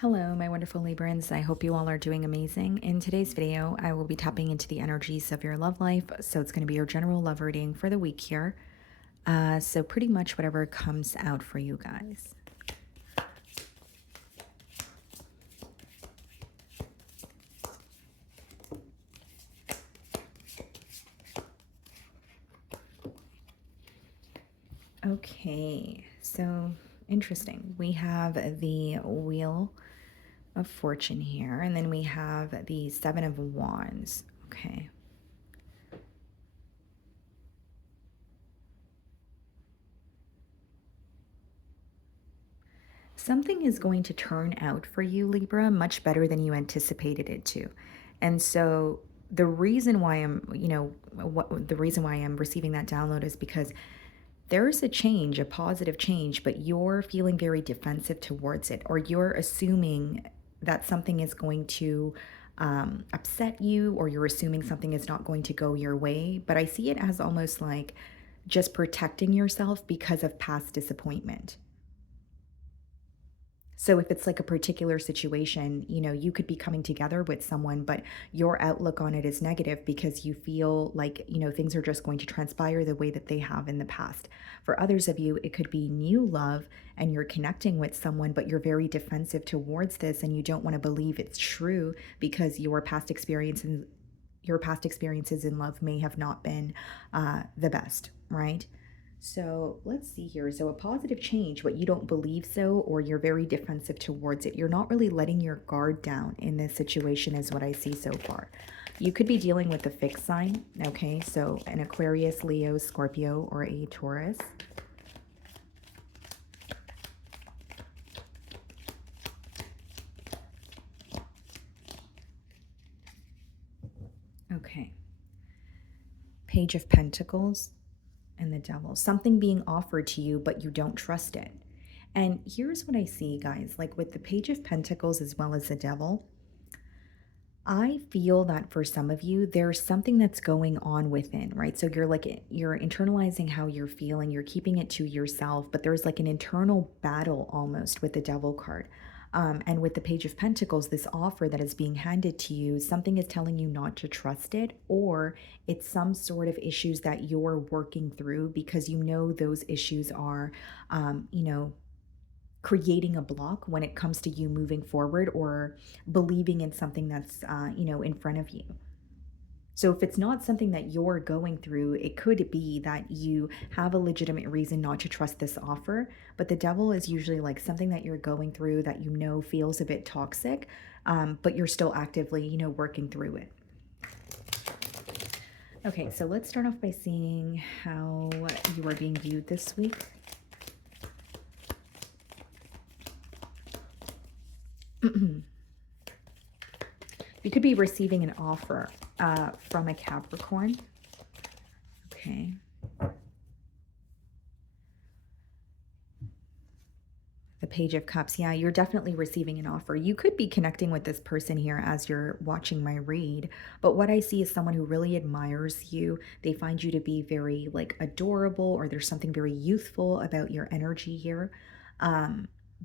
Hello, my wonderful Librans. I hope you all are doing amazing. In today's video, I will be tapping into the energies of your love life. So it's going to be your general love reading for the week here. So pretty much whatever comes out for you guys. Okay, so interesting. We have the Wheel of Fortune here, and then we have the Seven of Wands. Okay. Something is going to turn out for you, Libra, much better than you anticipated it to. And so the reason why the reason why I'm receiving that download is because there's a change, a positive change, but you're feeling very defensive towards it, or you're assuming that something is going to upset you, or you're assuming something is not going to go your way. But I see it as almost like just protecting yourself because of past disappointment. So if it's like a particular situation, you could be coming together with someone, but your outlook on it is negative because you feel like, things are just going to transpire the way that they have in the past. For others of you, it could be new love and you're connecting with someone, but you're very defensive towards this and you don't want to believe it's true because your past experiences in love may have not been the best, right? So let's see here. So a positive change, but you don't believe so, or you're very defensive towards it. You're not really letting your guard down in this situation, is what I see so far. You could be dealing with a fixed sign, okay? So an Aquarius, Leo, Scorpio, or a Taurus. Okay. Page of Pentacles and the Devil. Something being offered to you, but you don't trust it. And here's what I see, guys, like with the Page of Pentacles as well as the Devil, I feel that for some of you, there's something that's going on within, right? So you're internalizing how you're feeling, you're keeping it to yourself, but there's like an internal battle almost with the Devil card. And with the Page of Pentacles, this offer that is being handed to you, something is telling you not to trust it, or it's some sort of issues that you're working through because those issues are, creating a block when it comes to you moving forward or believing in something that's in front of you. So if it's not something that you're going through, it could be that you have a legitimate reason not to trust this offer, but the Devil is usually like something that you're going through that feels a bit toxic, but you're still actively working through it. Okay, so let's start off by seeing how you are being viewed this week. You could be receiving an offer from a Capricorn. Okay. The Page of Cups. Yeah, you're definitely receiving an offer. You could be connecting with this person here as you're watching my read. But what I see is someone who really admires you. They find you to be very like adorable, or there's something very youthful about your energy here.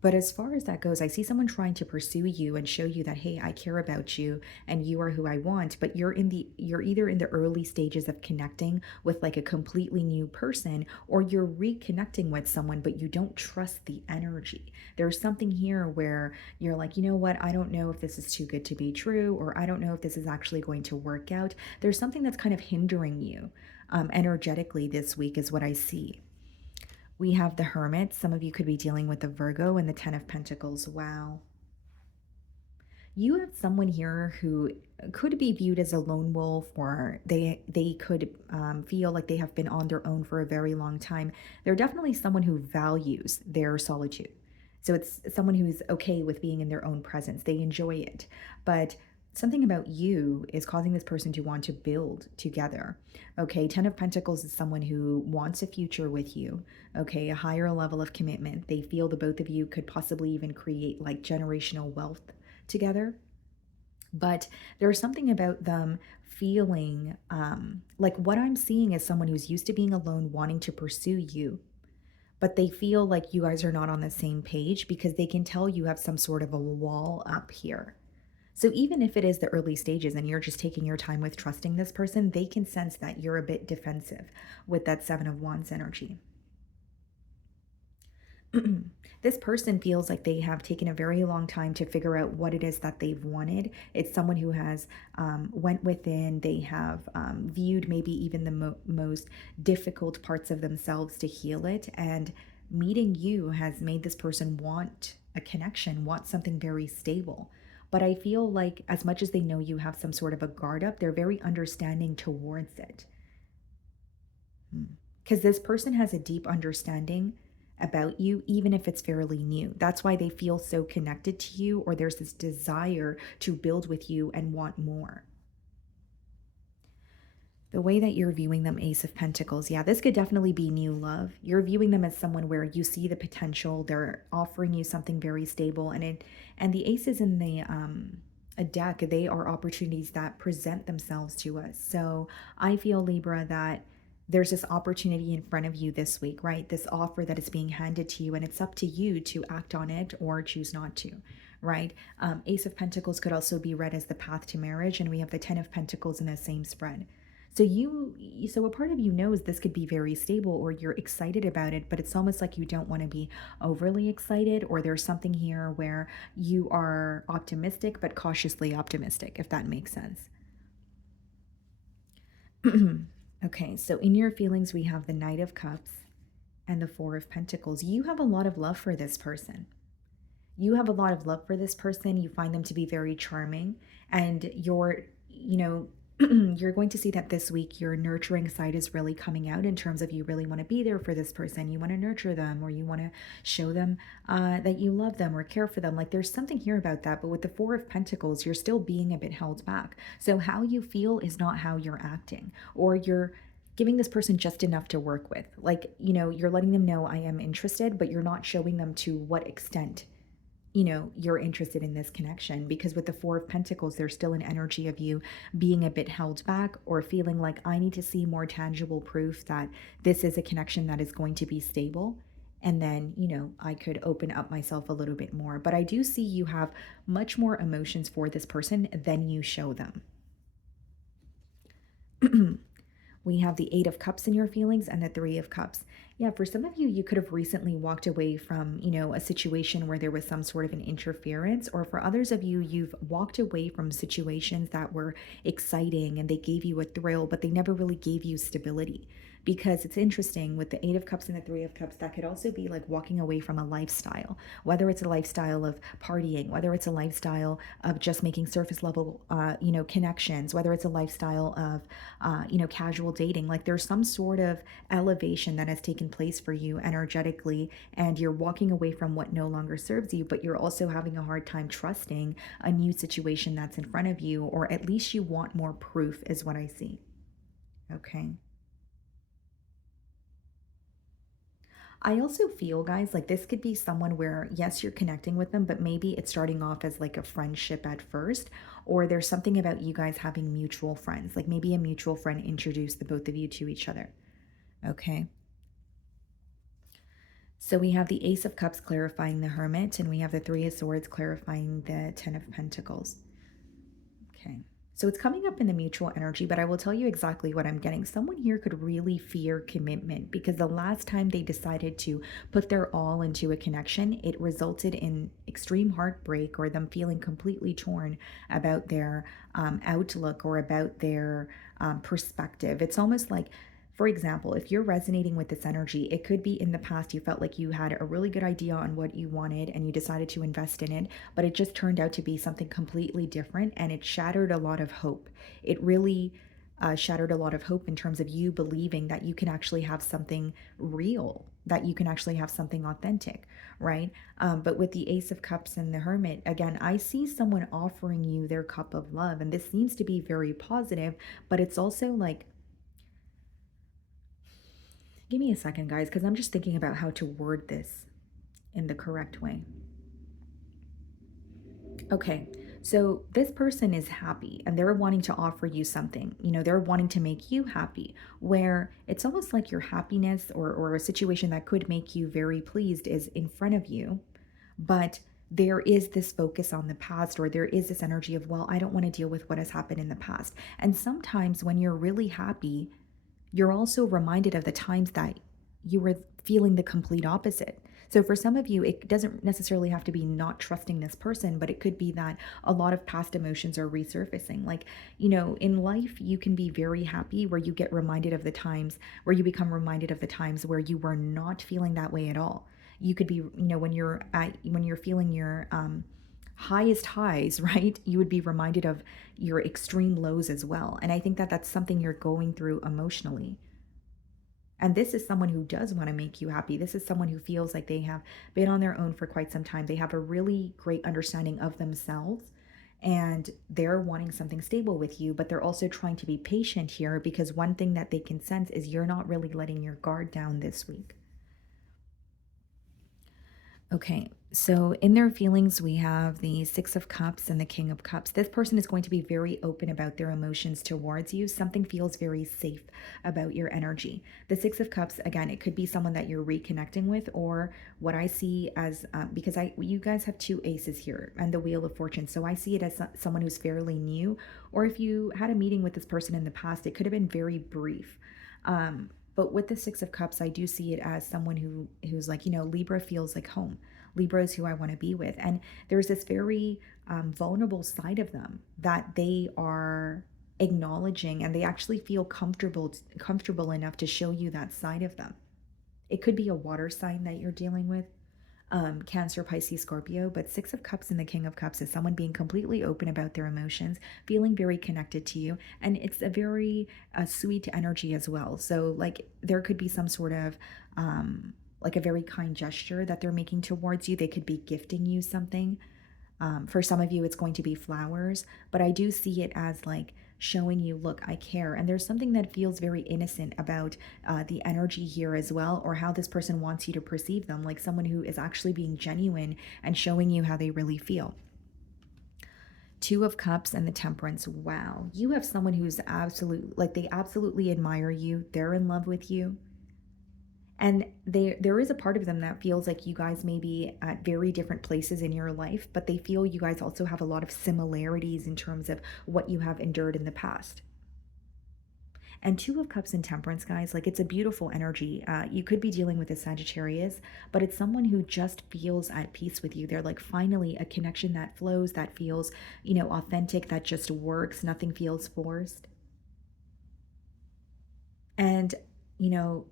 But as far as that goes, I see someone trying to pursue you and show you that, hey, I care about you and you are who I want. But you're either in the early stages of connecting with like a completely new person, or you're reconnecting with someone, but you don't trust the energy. There's something here where you're like, you know what? I don't know if this is too good to be true, or I don't know if this is actually going to work out. There's something that's kind of hindering you energetically this week is what I see. We have the Hermit. Some of you could be dealing with the Virgo and the Ten of Pentacles. Wow. You have someone here who could be viewed as a lone wolf, or they could feel like they have been on their own for a very long time. They're definitely someone who values their solitude. So it's someone who's okay with being in their own presence. They enjoy it. But something about you is causing this person to want to build together. Okay, Ten of Pentacles is someone who wants a future with you. Okay, a higher level of commitment. They feel the both of you could possibly even create like generational wealth together. But there's something about them feeling like what I'm seeing is someone who's used to being alone, wanting to pursue you. but they feel like you guys are not on the same page because they can tell you have some sort of a wall up here. So even if it is the early stages and you're just taking your time with trusting this person, they can sense that you're a bit defensive with that Seven of Wands energy. This person feels like they have taken a very long time to figure out what it is that they've wanted. It's someone who has went within. They have viewed maybe even the most difficult parts of themselves to heal it. And meeting you has made this person want a connection, want something very stable. But I feel like as much as they know you have some sort of a guard up, they're very understanding towards it. Because this person has a deep understanding about you, even if it's fairly new. That's why they feel so connected to you, or there's this desire to build with you and want more. The way that you're viewing them, Ace of Pentacles, yeah, this could definitely be new love. You're viewing them as someone where you see the potential. They're offering you something very stable, and the aces in the a deck, they are opportunities that present themselves to us. So I feel, Libra, that there's this opportunity in front of you this week, right? This offer that is being handed to you, and it's up to you to act on it or choose not to, right? Ace of Pentacles could also be read as the path to marriage, and we have the Ten of Pentacles in the same spread. So a part of you knows this could be very stable, or you're excited about it, but it's almost like you don't want to be overly excited, or there's something here where you are optimistic but cautiously optimistic, if that makes sense. Okay, so in your feelings, we have the Knight of Cups and the Four of Pentacles. You have a lot of love for this person. You have a lot of love for this person. You find them to be very charming, and you're going to see that this week your nurturing side is really coming out in terms of you really want to be there for this person. You want to nurture them, or you want to show them that you love them or care for them. Like there's something here about that. But with the Four of Pentacles, you're still being a bit held back. So how you feel is not how you're acting, or you're giving this person just enough to work with. Like, you're letting them know I am interested, but you're not showing them to what extent you're interested in this connection, because with the Four of Pentacles, there's still an energy of you being a bit held back, or feeling like I need to see more tangible proof that this is a connection that is going to be stable. And then, I could open up myself a little bit more. But I do see you have much more emotions for this person than you show them. We have the Eight of Cups in your feelings and the Three of Cups. Yeah, for some of you, you could have recently walked away from, a situation where there was some sort of an interference. Or for others of you, you've walked away from situations that were exciting and they gave you a thrill, but they never really gave you stability. Because it's interesting with the Eight of Cups and the Three of Cups, that could also be like walking away from a lifestyle, whether it's a lifestyle of partying, whether it's a lifestyle of just making surface level, connections, whether it's a lifestyle of, casual dating. Like there's some sort of elevation that has taken place for you energetically, and you're walking away from what no longer serves you, but you're also having a hard time trusting a new situation that's in front of you, or at least you want more proof, is what I see. Okay. I also feel, guys, like this could be someone where, yes, you're connecting with them, but maybe it's starting off as like a friendship at first, or there's something about you guys having mutual friends. Like maybe a mutual friend introduced the both of you to each other. Okay. So we have the Ace of Cups clarifying the Hermit, and we have the Three of Swords clarifying the Ten of Pentacles. Okay. So it's coming up in the mutual energy, but I will tell you exactly what I'm getting. Someone here could really fear commitment, because the last time they decided to put their all into a connection, it resulted in extreme heartbreak, or them feeling completely torn about their outlook, or about their perspective. It's almost like, for example, if you're resonating with this energy, it could be in the past you felt like you had a really good idea on what you wanted and you decided to invest in it, but it just turned out to be something completely different, and it shattered a lot of hope. It really shattered a lot of hope in terms of you believing that you can actually have something real, that you can actually have something authentic, right? But with the Ace of Cups and the Hermit, again, I see someone offering you their cup of love, and this seems to be very positive, but it's also like, give me a second, guys, because I'm just thinking about how to word this in the correct way. Okay, So this person is happy and they're wanting to offer you something. They're wanting to make you happy, where it's almost like your happiness or a situation that could make you very pleased is in front of you. But there is this focus on the past, or there is this energy of, well, I don't want to deal with what has happened in the past. And sometimes when you're really happy, you're also reminded of the times that you were feeling the complete opposite. So for some of you, it doesn't necessarily have to be not trusting this person, but it could be that a lot of past emotions are resurfacing. Like, in life, you can be very happy where you get reminded of the times where you become reminded of the times where you were not feeling that way at all. You could be, when you're feeling your highest highs, right? You would be reminded of your extreme lows as well. And I think that that's something you're going through emotionally. And this is someone who does want to make you happy. This is someone who feels like they have been on their own for quite some time. They have a really great understanding of themselves and they're wanting something stable with you, but they're also trying to be patient here because one thing that they can sense is you're not really letting your guard down this week. Okay, so in their feelings, we have the Six of Cups and the King of Cups. This person is going to be very open about their emotions towards you. Something feels very safe about your energy. The Six of Cups, again, it could be someone that you're reconnecting with, or what I see as because you guys have two aces here and the Wheel of Fortune. So I see it as someone who's fairly new, or if you had a meeting with this person in the past, it could have been very brief. But with the Six of Cups, I do see it as someone who's like, Libra feels like home. Libra is who I want to be with. And there's this very vulnerable side of them that they are acknowledging, and they actually feel comfortable enough to show you that side of them. It could be a water sign that you're dealing with, Cancer, Pisces, Scorpio, but Six of Cups and the King of Cups is someone being completely open about their emotions, feeling very connected to you, and it's a very sweet energy as well. So, like, there could be some sort of like a very kind gesture that they're making towards you. They could be gifting you something. For some of you, it's going to be flowers, but I do see it as like showing you, look, I care. And there's something that feels very innocent about the energy here as well, or how this person wants you to perceive them, like someone who is actually being genuine and showing you how they really feel. Two of Cups and the Temperance. Wow. You have someone who's like they absolutely admire you. They're in love with you. And there is a part of them that feels like you guys may be at very different places in your life, but they feel you guys also have a lot of similarities in terms of what you have endured in the past. And Two of Cups and Temperance, guys, like it's a beautiful energy. You could be dealing with a Sagittarius, but it's someone who just feels at peace with you. They're like finally a connection that flows, that feels, authentic, that just works. Nothing feels forced. And, you know,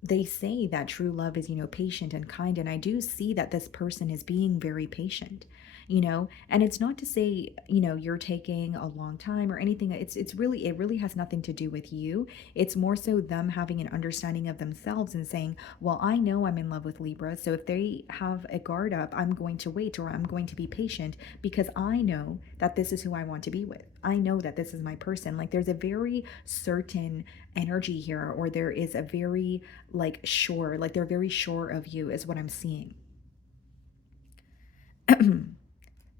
they say that true love is, patient and kind. And I do see that this person is being very patient, and it's not to say, you're taking a long time or anything. It really has nothing to do with you. It's more so them having an understanding of themselves and saying, well, I know I'm in love with Libra. So if they have a guard up, I'm going to wait, or I'm going to be patient because I know that this is who I want to be with. I know that this is my person. Like there's a very certain energy here, or there is a very like sure, like they're very sure of you is what I'm seeing.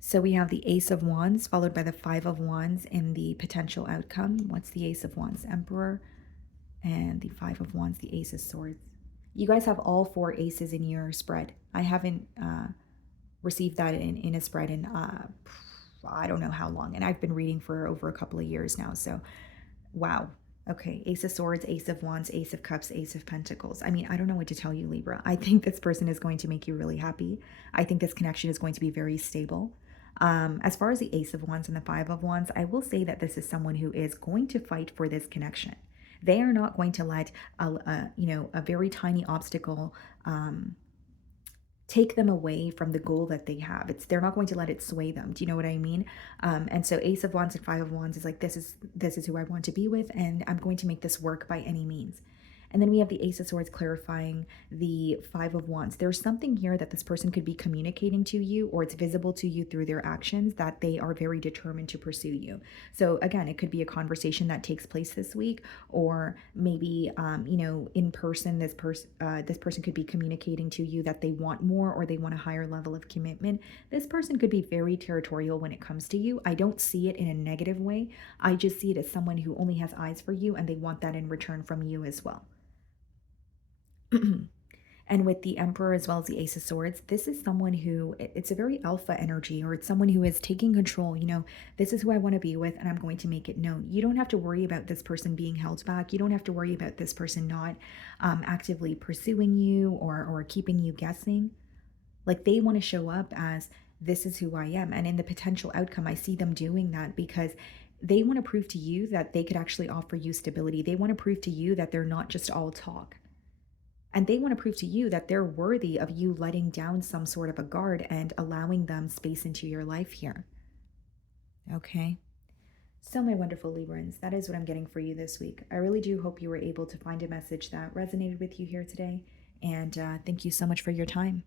So we have the Ace of Wands followed by the Five of Wands in the potential outcome. What's the Ace of Wands? Emperor. And the Five of Wands, the Ace of Swords. You guys have all four aces in your spread. I haven't received that in a spread in I don't know how long. And I've been reading for over a couple of years now. So, wow. Okay, Ace of Swords, Ace of Wands, Ace of Cups, Ace of Pentacles. I mean, I don't know what to tell you, Libra. I think this person is going to make you really happy. I think this connection is going to be very stable. As far as the Ace of Wands and the Five of Wands, I will say that this is someone who is going to fight for this connection. They are not going to let a very tiny obstacle take them away from the goal that they have. They're not going to let it sway them. Do you know what I mean? And so Ace of Wands and Five of Wands is like, this is who I want to be with, and I'm going to make this work by any means. And then we have the Ace of Swords clarifying the Five of Wands. There's something here that this person could be communicating to you, or it's visible to you through their actions, that they are very determined to pursue you. So again, it could be a conversation that takes place this week, or maybe in person. This person could be communicating to you that they want more, or they want a higher level of commitment. This person could be very territorial when it comes to you. I don't see it in a negative way. I just see it as someone who only has eyes for you, and they want that in return from you as well. And with the Emperor as well as the Ace of Swords, this is someone who it's a very alpha energy, or it's someone who is taking control. This is who I want to be with, and I'm going to make it known. You don't have to worry about this person being held back. You don't have to worry about this person not actively pursuing you, or keeping you guessing. Like, they want to show up as, this is who I am. And in the potential outcome, I see them doing that because they want to prove to you that they could actually offer you stability. They want to prove to you that they're not just all talk. And they want to prove to you that they're worthy of you letting down some sort of a guard and allowing them space into your life here. Okay. So, my wonderful Librans, that is what I'm getting for you this week. I really do hope you were able to find a message that resonated with you here today. And thank you so much for your time.